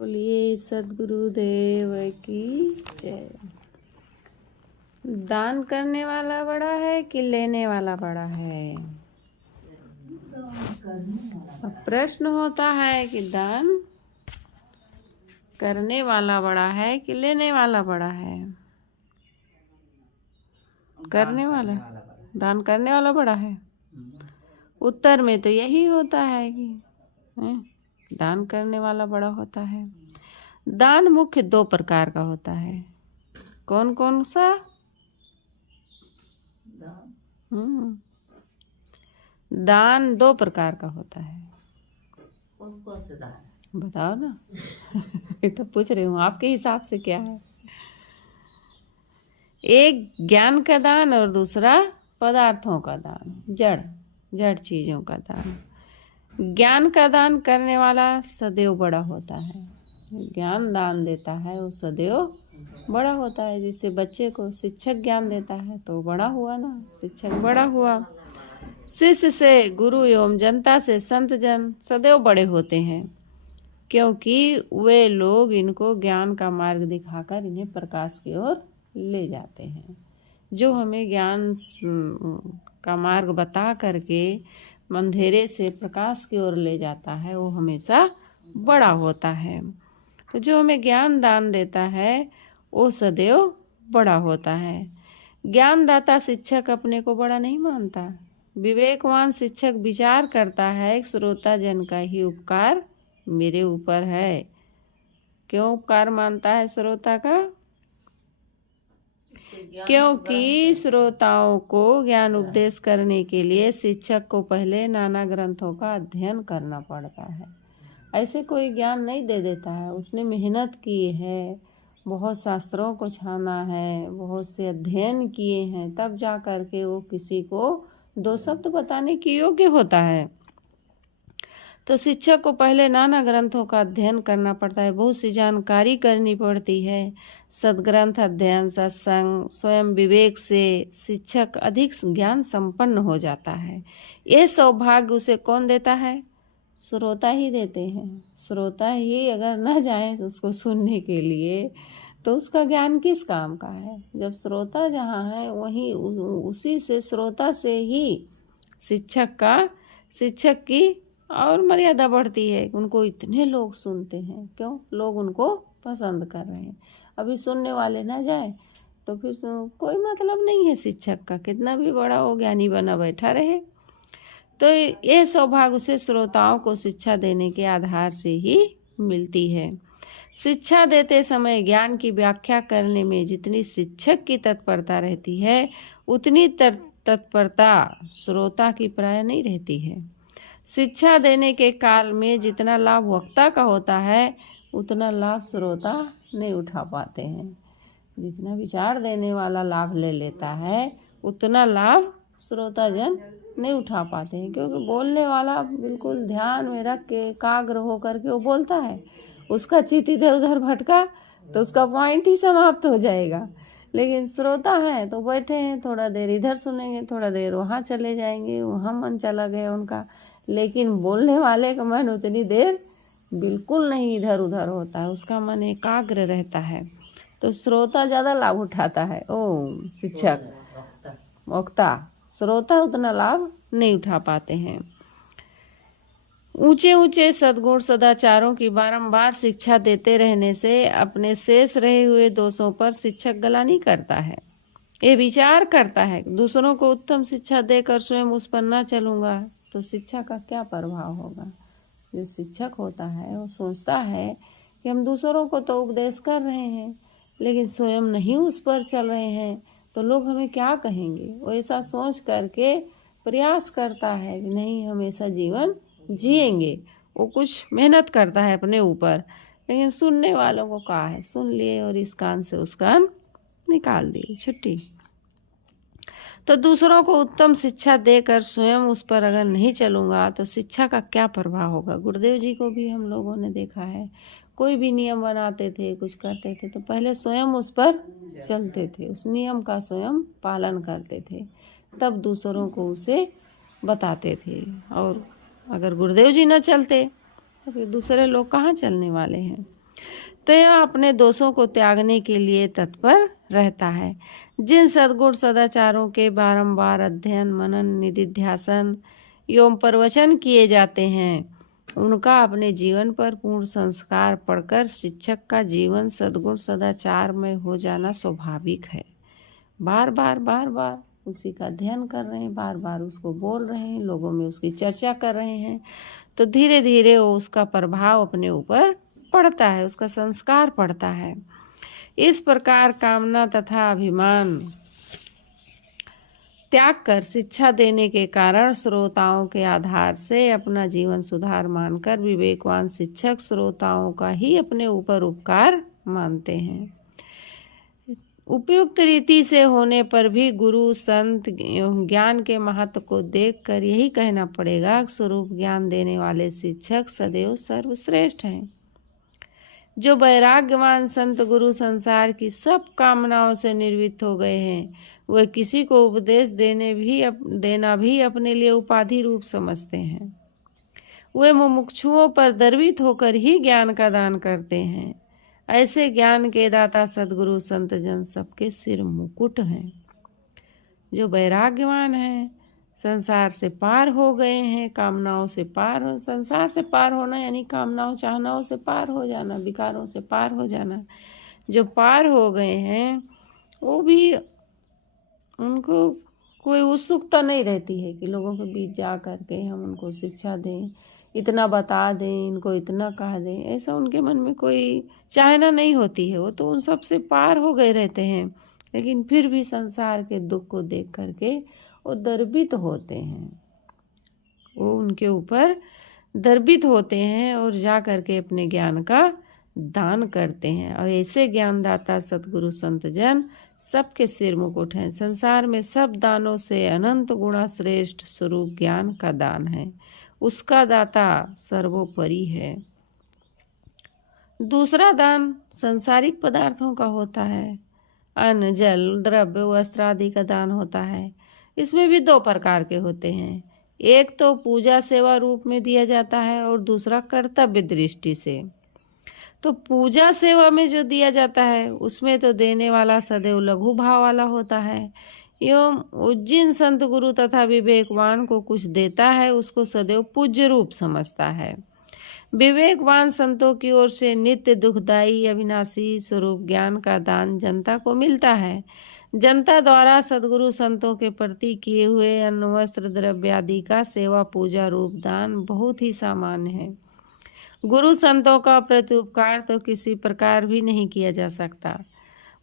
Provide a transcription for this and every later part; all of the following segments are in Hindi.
बोलिए सद्गुरुदेव की जय। दान करने वाला बड़ा है कि लेने वाला बड़ा है? अब प्रश्न होता है कि दान करने वाला बड़ा है कि लेने वाला बड़ा है? करने वाला, दान करने वाला बड़ा है। उत्तर में तो यही होता है कि दान करने वाला बड़ा होता है। दान मुख्य दो प्रकार का होता है। कौन कौन सा? दान दो प्रकार का होता है। कौन कौन से दान? बताओ ना। ये तो पूछ रही हूँ, आपके हिसाब से क्या है? एक ज्ञान का दान और दूसरा पदार्थों का दान, जड़ चीजों का दान। ज्ञान का दान करने वाला सदैव बड़ा होता है। ज्ञान दान देता है वो सदैव बड़ा होता है। जिससे बच्चे को शिक्षक ज्ञान देता है तो बड़ा हुआ ना, शिक्षक बड़ा हुआ। शिष्य से गुरु एवं जनता से संत जन सदैव बड़े होते हैं, क्योंकि वे लोग इनको ज्ञान का मार्ग दिखाकर इन्हें प्रकाश की ओर ले जाते हैं। जो हमें ज्ञान का मार्ग बता करके अंधेरे से प्रकाश की ओर ले जाता है वो हमेशा बड़ा होता है। तो जो हमें ज्ञान दान देता है वो सदैव बड़ा होता है। ज्ञानदाता शिक्षक अपने को बड़ा नहीं मानता। विवेकवान शिक्षक विचार करता है श्रोता जन का ही उपकार मेरे ऊपर है। क्यों उपकार मानता है श्रोता का? क्योंकि श्रोताओं को ज्ञान उपदेश करने के लिए शिक्षक को पहले नाना ग्रंथों का अध्ययन करना पड़ता है। ऐसे कोई ज्ञान नहीं दे देता है। उसने मेहनत की है, बहुत शास्त्रों को छाना है, बहुत से अध्ययन किए हैं, तब जा कर के वो किसी को दो शब्द बताने के योग्य होता है। तो शिक्षक को पहले नाना ग्रंथों का अध्ययन करना पड़ता है, बहुत सी जानकारी करनी पड़ती है। सदग्रंथ अध्ययन, सत्संग, स्वयं विवेक से शिक्षक अधिक ज्ञान संपन्न हो जाता है। ये सौभाग्य उसे कौन देता है? श्रोता ही देते हैं। श्रोता ही अगर न जाए तो उसको सुनने के लिए तो उसका ज्ञान किस काम का है? जब श्रोता जहाँ है वहीं उसी से, श्रोता से ही शिक्षक की और मर्यादा बढ़ती है। उनको इतने लोग सुनते हैं, क्यों? लोग उनको पसंद कर रहे हैं। अभी सुनने वाले ना जाए तो फिर कोई मतलब नहीं है शिक्षक का, कितना भी बड़ा वो ज्ञानी बना बैठा रहे। तो ये सौभाग्य उसे श्रोताओं को शिक्षा देने के आधार से ही मिलती है। शिक्षा देते समय ज्ञान की व्याख्या करने में जितनी शिक्षक की तत्परता रहती है उतनी तत्परता श्रोता की प्राय नहीं रहती है। शिक्षा देने के काल में जितना लाभ वक्ता का होता है उतना लाभ श्रोता नहीं उठा पाते हैं। जितना विचार देने वाला लाभ ले लेता है उतना लाभ श्रोता जन नहीं उठा पाते हैं, क्योंकि बोलने वाला बिल्कुल ध्यान में रख के एकाग्र हो करके वो बोलता है। उसका चित्त इधर उधर भटका तो उसका पॉइंट ही समाप्त हो जाएगा। लेकिन श्रोता है तो बैठे हैं, थोड़ा देर इधर सुनेंगे, थोड़ा देर वहाँ चले जाएंगे, वहाँ मन चला गया उनका। लेकिन बोलने वाले का मन उतनी देर बिल्कुल नहीं इधर उधर होता है, उसका मन एकाग्र रहता है। तो श्रोता ज़्यादा लाभ उठाता है। शिक्षक वक्ता, श्रोता उतना लाभ नहीं उठा पाते हैं। ऊंचे ऊंचे सद्गुण सदाचारों की बारंबार शिक्षा देते रहने से अपने शेष रहे हुए दोषों पर शिक्षक गलानी करता है। ये विचार करता है दूसरों को उत्तम शिक्षा देकर स्वयं उस पर न चलूंगा तो शिक्षा का क्या प्रभाव होगा। जो शिक्षक होता है वो सोचता है कि हम दूसरों को तो उपदेश कर रहे हैं लेकिन स्वयं नहीं उस पर चल रहे हैं तो लोग हमें क्या कहेंगे। वो ऐसा सोच करके प्रयास करता है कि नहीं, हम ऐसा जीवन जिएंगे। वो कुछ मेहनत करता है अपने ऊपर, लेकिन सुनने वालों को क्या है, सुन लिए और इस कान से उस कान निकाल दी, छुट्टी। तो दूसरों को उत्तम शिक्षा देकर स्वयं उस पर अगर नहीं चलूंगा तो शिक्षा का क्या प्रभाव होगा। गुरुदेव जी को भी हम लोगों ने देखा है, कोई भी नियम बनाते थे, कुछ करते थे तो पहले स्वयं उस पर चलते थे, उस नियम का स्वयं पालन करते थे, तब दूसरों को उसे बताते थे। और अगर गुरुदेव जी न चलते तो फिर दूसरे लोग कहाँ चलने वाले हैं। तो यह अपने दोषों को त्यागने के लिए तत्पर रहता है। जिन सद्गुण सदाचारों के बारंबार अध्ययन, मनन, निधिध्यासन एवं प्रवचन किए जाते हैं, उनका अपने जीवन पर पूर्ण संस्कार पड़कर शिक्षक का जीवन सद्गुण सदाचार में हो जाना स्वाभाविक है। बार बार उसी का अध्ययन कर रहे हैं, बार बार उसको बोल रहे हैं, लोगों में उसकी चर्चा कर रहे हैं, तो धीरे धीरे वो उसका प्रभाव अपने ऊपर पड़ता है, उसका संस्कार पड़ता है। इस प्रकार कामना तथा अभिमान त्याग कर शिक्षा देने के कारण श्रोताओं के आधार से अपना जीवन सुधार मानकर विवेकवान शिक्षक श्रोताओं का ही अपने ऊपर उपकार मानते हैं। उपयुक्त रीति से होने पर भी गुरु, संत एवं ज्ञान के महत्व को देखकर यही कहना पड़ेगा कि स्वरूप ज्ञान देने वाले शिक्षक सदैव सर्वश्रेष्ठ हैं। जो वैराग्यवान संत गुरु संसार की सब कामनाओं से निर्वृत्त हो गए हैं, वह किसी को उपदेश देना भी अपने लिए उपाधि रूप समझते हैं। वे मुमुक्षुओं पर दर्वित होकर ही ज्ञान का दान करते हैं। ऐसे ज्ञान के दाता सद्गुरु संत जन सबके सिर मुकुट हैं। जो वैराग्यवान हैं, संसार से पार हो गए हैं, कामनाओं से पार हो, संसार से पार होना यानी कामनाओं चाहनाओं से पार हो जाना, विकारों से पार हो जाना। जो पार हो गए हैं वो भी, उनको कोई उत्सुकता नहीं रहती है कि लोगों के बीच जा करके हम उनको शिक्षा दें, इतना बता दें, इनको इतना कह दें, ऐसा उनके मन में कोई चाहना नहीं होती है। वो तो उन सब से पार हो गए रहते हैं, लेकिन फिर भी संसार के दुख को देख करके वो दर्बित होते हैं, वो उनके ऊपर दर्बित होते हैं और जा करके अपने ज्ञान का दान करते हैं। और ऐसे ज्ञानदाता सतगुरु संत जन सबके सिर मुकुट हैं। संसार में सब दानों से अनंत गुणा श्रेष्ठ स्वरूप ज्ञान का दान है, उसका दाता सर्वोपरि है। दूसरा दान सांसारिक पदार्थों का होता है, अन्न, जल, द्रव्य, वस्त्र आदि का दान होता है। इसमें भी दो प्रकार के होते हैं, एक तो पूजा सेवा रूप में दिया जाता है और दूसरा कर्तव्य दृष्टि से। तो पूजा सेवा में जो दिया जाता है उसमें तो देने वाला सदैव लघु भाव वाला होता है, एवं जिन संत गुरु तथा विवेकवान को कुछ देता है उसको सदैव पूज्य रूप समझता है। विवेकवान संतों की ओर से नित्य दुखदायी अविनाशी स्वरूप ज्ञान का दान जनता को मिलता है। जनता द्वारा सद्गुरु संतों के प्रति किए हुए अन्न, वस्त्र, द्रव्य आदि का सेवा पूजा रूप दान बहुत ही सामान्य है। गुरु संतों का प्रत्युपकार तो किसी प्रकार भी नहीं किया जा सकता।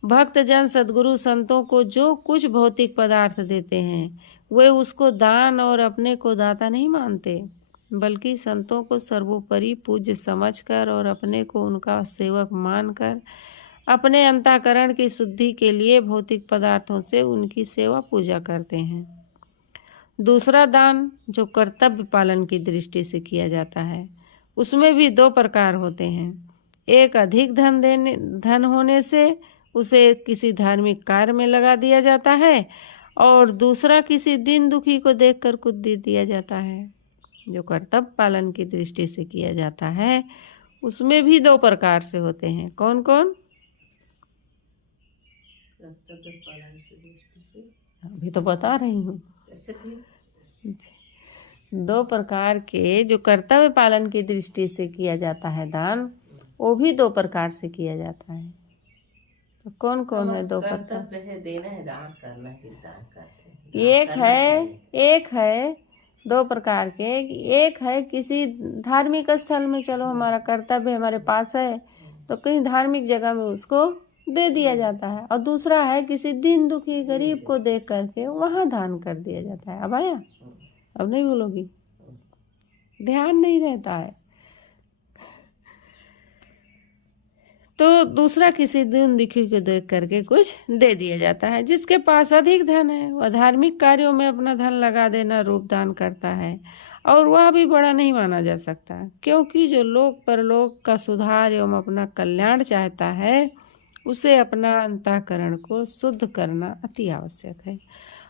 भक्त जन सद्गुरु संतों को जो कुछ भौतिक पदार्थ देते हैं वे उसको दान और अपने को दाता नहीं मानते, बल्कि संतों को सर्वोपरि पूज्य समझकर और अपने को उनका सेवक मानकर अपने अंतःकरण की शुद्धि के लिए भौतिक पदार्थों से उनकी सेवा पूजा करते हैं। दूसरा दान जो कर्तव्य पालन की दृष्टि से किया जाता है उसमें भी दो प्रकार होते हैं। एक अधिक धन होने से उसे किसी धार्मिक कार्य में लगा दिया जाता है और दूसरा किसी दीन दुखी को देखकर कुछ दे दिया जाता है। जो कर्तव्य पालन की दृष्टि से किया जाता है उसमें भी दो प्रकार से होते हैं। कौन कौन? कर्तव्य पालन की दृष्टि से अभी तो बता रही हूँ। कैसे की? दो प्रकार के जो कर्तव्य पालन की दृष्टि से किया जाता है दान, वो भी दो प्रकार से किया जाता है। तो कौन कौन है दो प्रकार? कर्तव्य है देना है, दान करना है, दान करते हैं। एक है दो प्रकार के, एक है किसी धार्मिक स्थल में, चलो हमारा कर्तव्य हमारे पास है तो कहीं धार्मिक जगह में उसको दे दिया जाता है, और दूसरा है किसी दीन दुखी गरीब को देख करके वहाँ दान कर दिया जाता है। अब आया? अब नहीं भूलोगी, ध्यान नहीं रहता है। तो दूसरा किसी दीन दुखी को देख करके कुछ दे दिया जाता है। जिसके पास अधिक धन है वह धार्मिक कार्यों में अपना धन लगा देना रूप दान करता है, और वह भी बड़ा नहीं माना जा सकता, क्योंकि जो लोक परलोक का सुधार एवं अपना कल्याण चाहता है उसे अपना अंतःकरण को शुद्ध करना अति आवश्यक है।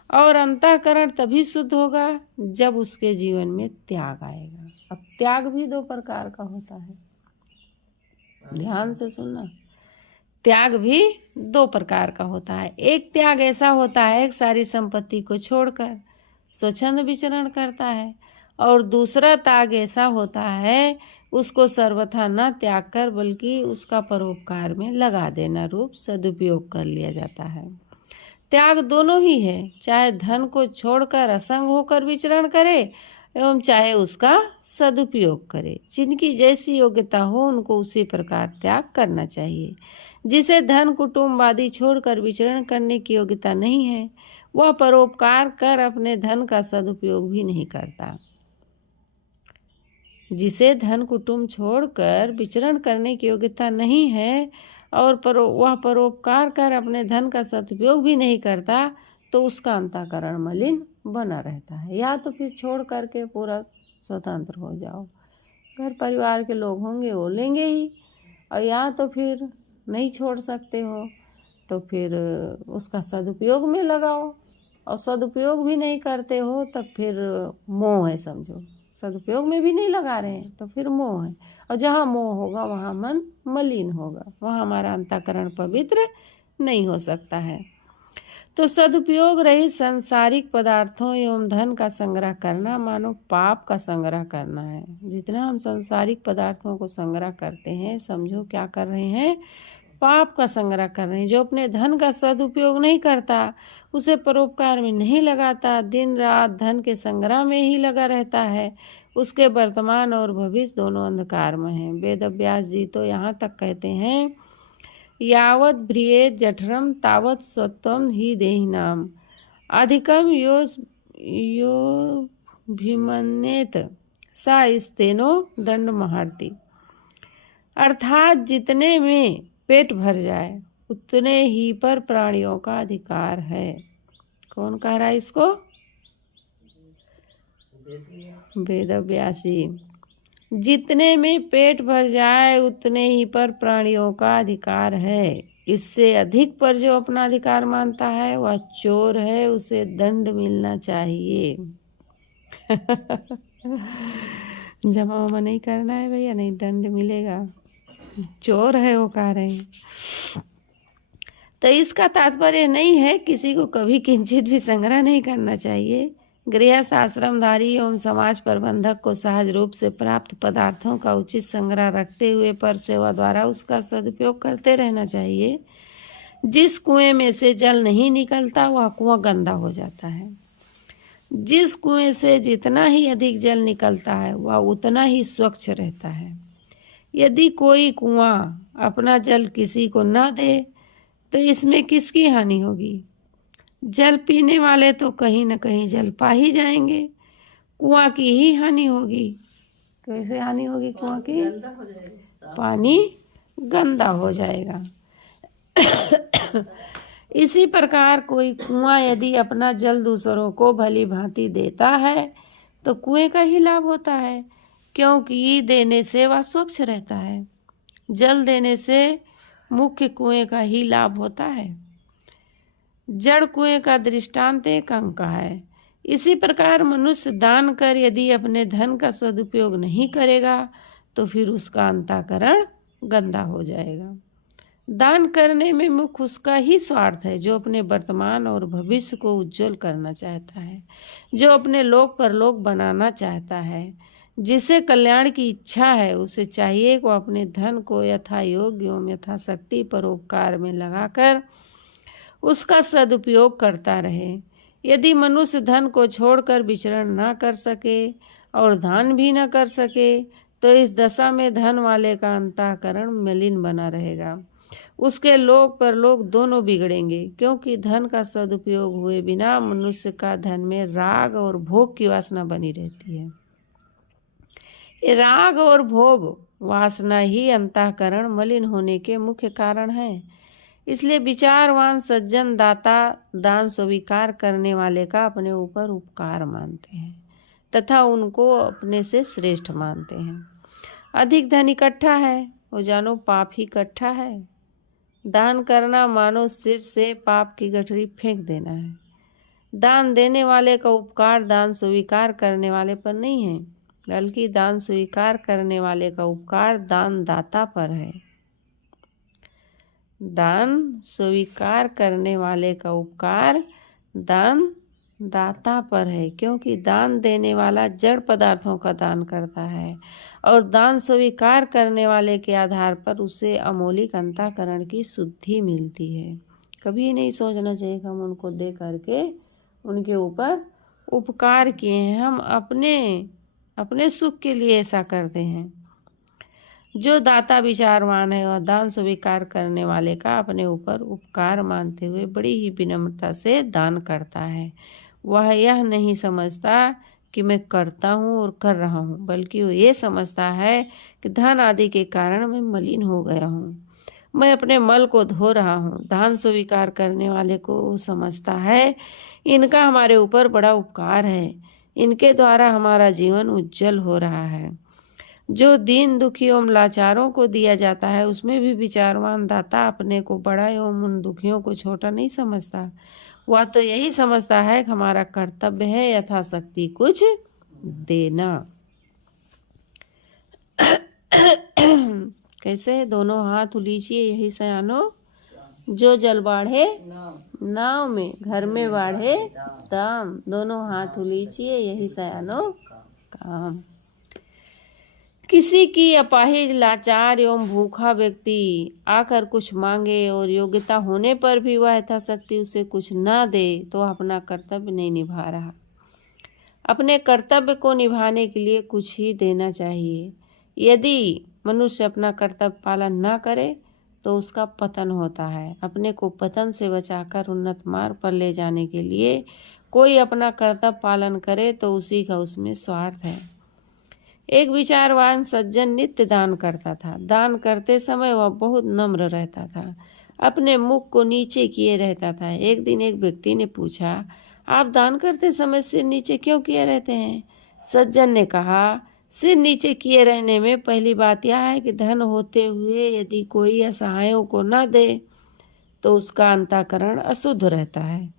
और अंतःकरण तभी शुद्ध होगा जब उसके जीवन में त्याग आएगा। अब त्याग भी दो प्रकार का होता है। ध्यान से सुनना। त्याग भी दो प्रकार का होता है। एक त्याग ऐसा होता है सारी संपत्ति को छोड़कर स्वच्छंद विचरण करता है, और दूसरा त्याग ऐसा होता है उसको सर्वथा न त्याग कर बल्कि उसका परोपकार में लगा देना रूप सदुपयोग कर लिया जाता है। त्याग दोनों ही है, चाहे धन को छोड़कर असंग होकर विचरण करे एवं चाहे उसका सदुपयोग करे। जिनकी जैसी योग्यता हो उनको उसी प्रकार त्याग करना चाहिए। जिसे धन कुटुंब आदि छोड़कर विचरण करने की योग्यता नहीं है वह परोपकार कर अपने धन का सदुपयोग भी नहीं करता। जिसे धन कुटुंब छोड़कर विचरण करने की योग्यता नहीं है और वह परोपकार कर अपने धन का सदुपयोग भी नहीं करता तो उसका अंतःकरण मलिन बना रहता है। या तो फिर छोड़ करके पूरा स्वतंत्र हो जाओ, घर परिवार के लोग होंगे वो लेंगे ही, और या तो फिर नहीं छोड़ सकते हो तो फिर उसका सदुपयोग में लगाओ, और सदुपयोग भी नहीं करते हो तब फिर मोह है, समझो सदुपयोग में भी नहीं लगा रहे हैं तो फिर मोह है, और जहाँ मोह होगा वहाँ मन मलिन होगा, वहाँ हमारा अंतःकरण पवित्र नहीं हो सकता है। तो सदुपयोग रहित सांसारिक पदार्थों एवं धन का संग्रह करना मानो पाप का संग्रह करना है। जितना हम सांसारिक पदार्थों को संग्रह करते हैं समझो क्या कर रहे हैं, पाप का संग्रह कर रहे हैं। जो अपने धन का सदुपयोग नहीं करता, उसे परोपकार में नहीं लगाता, दिन रात धन के संग्रह में ही लगा रहता है, उसके वर्तमान और भविष्य दोनों अंधकार में हैं। वेद व्यास जी तो यहाँ तक कहते हैं, यावत भ्रियेत जठरम तावत स्वत्वम ही देहिनाम अधिकम यो भिमन्येत सा स्तेनो दंड महर्ति। अर्थात जितने में पेट भर जाए उतने ही पर प्राणियों का अधिकार है। कौन कह रहा है इसको? वेद व्यासी। जितने में पेट भर जाए उतने ही पर प्राणियों का अधिकार है। इससे अधिक पर जो अपना अधिकार मानता है वह चोर है, उसे दंड मिलना चाहिए। जमा वमा नहीं करना है भैया, नहीं दंड मिलेगा, चोर है वो कह रहे हैं। तो इसका तात्पर्य नहीं है किसी को कभी किंचित भी संग्रह नहीं करना चाहिए। गृहस्थ आश्रमधारी एवं समाज प्रबंधक को सहज रूप से प्राप्त पदार्थों का उचित संग्रह रखते हुए पर सेवा द्वारा उसका सदुपयोग करते रहना चाहिए। जिस कुएं में से जल नहीं निकलता वह कुआं गंदा हो जाता है। जिस कुएं से जितना ही अधिक जल निकलता है वह उतना ही स्वच्छ रहता है। यदि कोई कुआं अपना जल किसी को न दे तो इसमें किसकी हानि होगी? जल पीने वाले तो कहीं न कहीं जल पा ही जाएंगे, कुआं की ही हानि होगी। कैसे हानि होगी कुआं की? पानी गंदा हो जाएगा। इसी प्रकार कोई कुआं यदि अपना जल दूसरों को भली भांति देता है तो कुएं का ही लाभ होता है, क्योंकि देने से वह स्वच्छ रहता है। जल देने से मुख्य कुएं का ही लाभ होता है। जड़ कुएं का दृष्टांत एक अंक का है। इसी प्रकार मनुष्य दान कर यदि अपने धन का सदुपयोग नहीं करेगा तो फिर उसका अंतःकरण गंदा हो जाएगा। दान करने में मुख्य उसका ही स्वार्थ है, जो अपने वर्तमान और भविष्य को उज्जवल करना चाहता है, जो अपने लोक परलोक बनाना चाहता है। जिसे कल्याण की इच्छा है उसे चाहिए कि वह अपने धन को यथा योग्य एवं यथाशक्ति परोपकार में लगाकर उसका सदुपयोग करता रहे। यदि मनुष्य धन को छोड़कर विचरण न कर सके और दान भी न कर सके तो इस दशा में धन वाले का अंतःकरण मलिन बना रहेगा। उसके लोक परलोक दोनों बिगड़ेंगे, क्योंकि धन का सदुपयोग हुए बिना मनुष्य का धन में राग और भोग की वासना बनी रहती है। ये राग और भोग वासना ही अंतःकरण मलिन होने के मुख्य कारण है। इसलिए विचारवान सज्जन दाता दान स्वीकार करने वाले का अपने ऊपर उपकार मानते हैं तथा उनको अपने से श्रेष्ठ मानते हैं। अधिक धन इकट्ठा है वो जानो पाप ही इकट्ठा है। दान करना मानो सिर से पाप की गठरी फेंक देना है। दान देने वाले का उपकार दान स्वीकार करने वाले पर नहीं है, बल्कि दान स्वीकार करने वाले का उपकार दान दाता पर है। दान स्वीकार करने वाले का उपकार दान दाता पर है, क्योंकि दान देने वाला जड़ पदार्थों का दान करता है और दान स्वीकार करने वाले के आधार पर उसे अमौलिक अंतःकरण की शुद्धि मिलती है। कभी नहीं सोचना चाहिए कि हम उनको दे करके उनके ऊपर उपकार किए हैं, हम अपने सुख के लिए ऐसा करते हैं। जो दाता विचारवान है और दान स्वीकार करने वाले का अपने ऊपर उपकार मानते हुए बड़ी ही विनम्रता से दान करता है। वह यह नहीं समझता कि मैं करता हूँ और कर रहा हूँ, बल्कि वो ये समझता है कि धन आदि के कारण मैं मलिन हो गया हूँ, मैं अपने मल को धो रहा हूँ। दान स्वीकार करने वाले को वो समझता है इनका हमारे ऊपर बड़ा उपकार है, इनके द्वारा हमारा जीवन उज्जवल हो रहा है। जो दीन दुखी एवं लाचारों को दिया जाता है उसमें भी विचारवान दाता अपने को बड़ा एवं उन दुखियों को छोटा नहीं समझता। वह तो यही समझता है कि हमारा कर्तव्य है यथाशक्ति कुछ देना। कैसे? दोनों हाथ उलीचिए यही सयानो, जो जल बाढ़े नाव में, घर में बाढ़े दाम। दोनों हाथ उलीचिए यही सयानो काम। किसी की अपाहिज लाचार एवं भूखा व्यक्ति आकर कुछ मांगे और योग्यता होने पर भी वह यथाशक्ति उसे कुछ ना दे तो अपना कर्तव्य नहीं निभा रहा। अपने कर्तव्य को निभाने के लिए कुछ ही देना चाहिए। यदि मनुष्य अपना कर्तव्य पालन न करे तो उसका पतन होता है। अपने को पतन से बचाकर उन्नत मार्ग पर ले जाने के लिए कोई अपना कर्तव्य पालन करे तो उसी का उसमें स्वार्थ है। एक विचारवान सज्जन नित्य दान करता था। दान करते समय वह बहुत नम्र रहता था, अपने मुख को नीचे किए रहता था। एक दिन एक व्यक्ति ने पूछा, आप दान करते समय सिर नीचे क्यों किए रहते हैं? सज्जन ने कहा, सिर नीचे किए रहने में पहली बात यह है कि धन होते हुए यदि कोई असहायों को न दे तो उसका अंतःकरण अशुद्ध रहता है।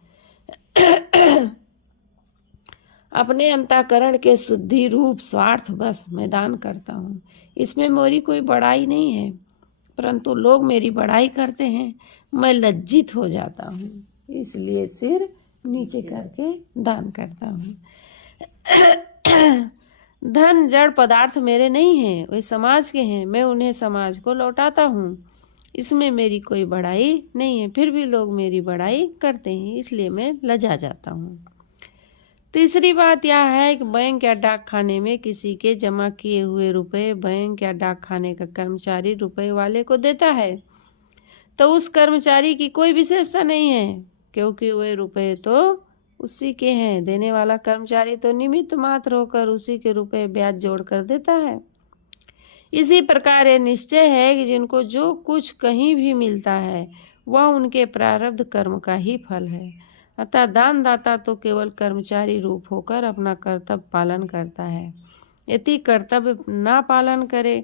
अपने अंतःकरण के शुद्धि रूप स्वार्थ बस मैं दान करता हूँ, इसमें मेरी कोई बड़ाई नहीं है, परंतु लोग मेरी बड़ाई करते हैं, मैं लज्जित हो जाता हूँ, इसलिए सिर नीचे करके दान करता हूँ। धन जड़ पदार्थ मेरे नहीं हैं, वे समाज के हैं, मैं उन्हें समाज को लौटाता हूँ, इसमें मेरी कोई बड़ाई नहीं है। फिर भी लोग मेरी बड़ाई करते हैं, इसलिए मैं लजा जाता हूँ। तीसरी बात यह है कि बैंक या डाक खाने में किसी के जमा किए हुए रुपए बैंक या डाक खाने का कर्मचारी रुपए वाले को देता है तो उस कर्मचारी की कोई विशेषता नहीं है, क्योंकि वे रुपए तो उसी के हैं। देने वाला कर्मचारी तो निमित्त मात्र होकर उसी के रुपए ब्याज जोड़ कर देता है। इसी प्रकार यह निश्चय है कि जिनको जो कुछ कहीं भी मिलता है वह उनके प्रारब्ध कर्म का ही फल है। अतः दान दाता तो केवल कर्मचारी रूप होकर अपना कर्तव्य पालन करता है। यदि कर्तव्य ना पालन करे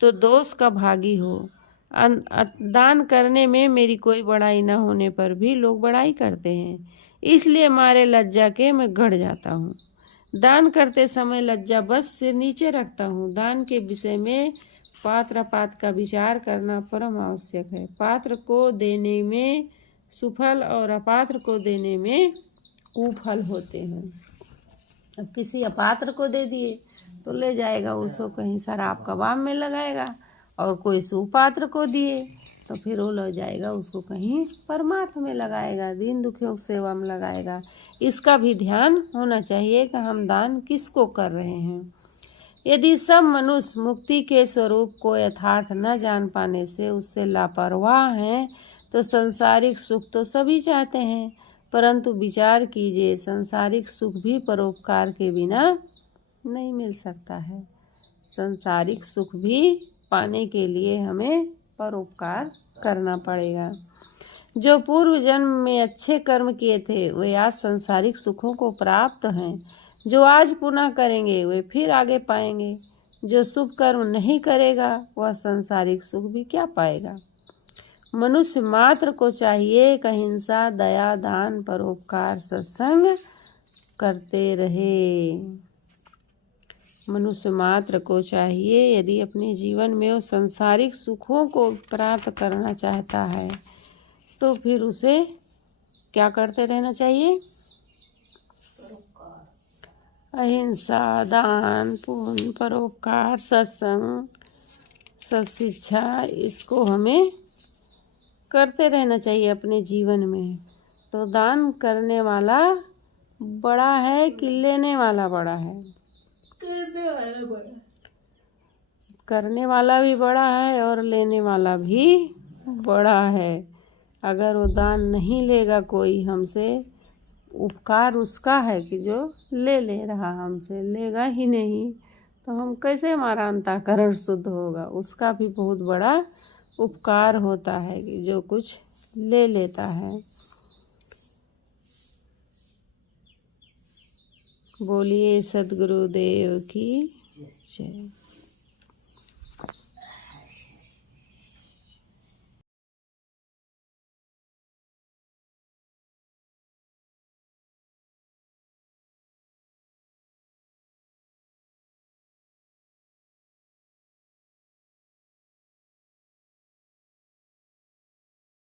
तो दोष का भागी हो। दान करने में मेरी कोई बड़ाई न होने पर भी लोग बड़ाई करते हैं, इसलिए मारे लज्जा के मैं गड़ जाता हूँ। दान करते समय लज्जा बस सिर नीचे रखता हूँ। दान के विषय में पात्र अपात्र का विचार करना परम आवश्यक है। पात्र को देने में सुफल और अपात्र को देने में कुफल होते हैं। अब किसी अपात्र को दे दिए तो ले जाएगा उसको कहीं शराब कबाब में लगाएगा, और कोई सुपात्र को दिए तो फिर वो ले जाएगा उसको कहीं परमार्थ में लगाएगा, दीन दुखियों की सेवा में लगाएगा। इसका भी ध्यान होना चाहिए कि हम दान किसको कर रहे हैं। यदि सब मनुष्य मुक्ति के स्वरूप को यथार्थ न जान पाने से उससे लापरवाह हैं तो सांसारिक सुख तो सभी चाहते हैं, परंतु विचार कीजिए सांसारिक सुख भी परोपकार के बिना नहीं मिल सकता है। सांसारिक सुख भी पाने के लिए हमें परोपकार करना पड़ेगा। जो पूर्व जन्म में अच्छे कर्म किए थे वे आज सांसारिक सुखों को प्राप्त हैं, जो आज पुनः करेंगे वे फिर आगे पाएंगे। जो शुभ कर्म नहीं करेगा वह सांसारिक सुख भी क्या पाएगा। मनुष्य मात्र को चाहिए कि अहिंसा, दया, दान, परोपकार, सत्संग करते रहे। मनुष्य मात्र को चाहिए यदि अपने जीवन में वो सांसारिक सुखों को प्राप्त करना चाहता है तो फिर उसे क्या करते रहना चाहिए? अहिंसा, दान, पुण्य, परोपकार, सत्संग, सत्शिक्षा, इसको हमें करते रहना चाहिए अपने जीवन में। तो दान करने वाला बड़ा है कि लेने वाला बड़ा है? करने वाला भी बड़ा है और लेने वाला भी बड़ा है। अगर वो दान नहीं लेगा कोई हमसे, उपकार उसका है कि जो ले रहा, हमसे लेगा ही नहीं, तो हम कैसे हमारा अंतःकरण शुद्ध होगा? उसका भी बहुत बड़ा उपकार होता है कि जो कुछ ले लेता है। बोलिए सद्गुरुदेव की जय।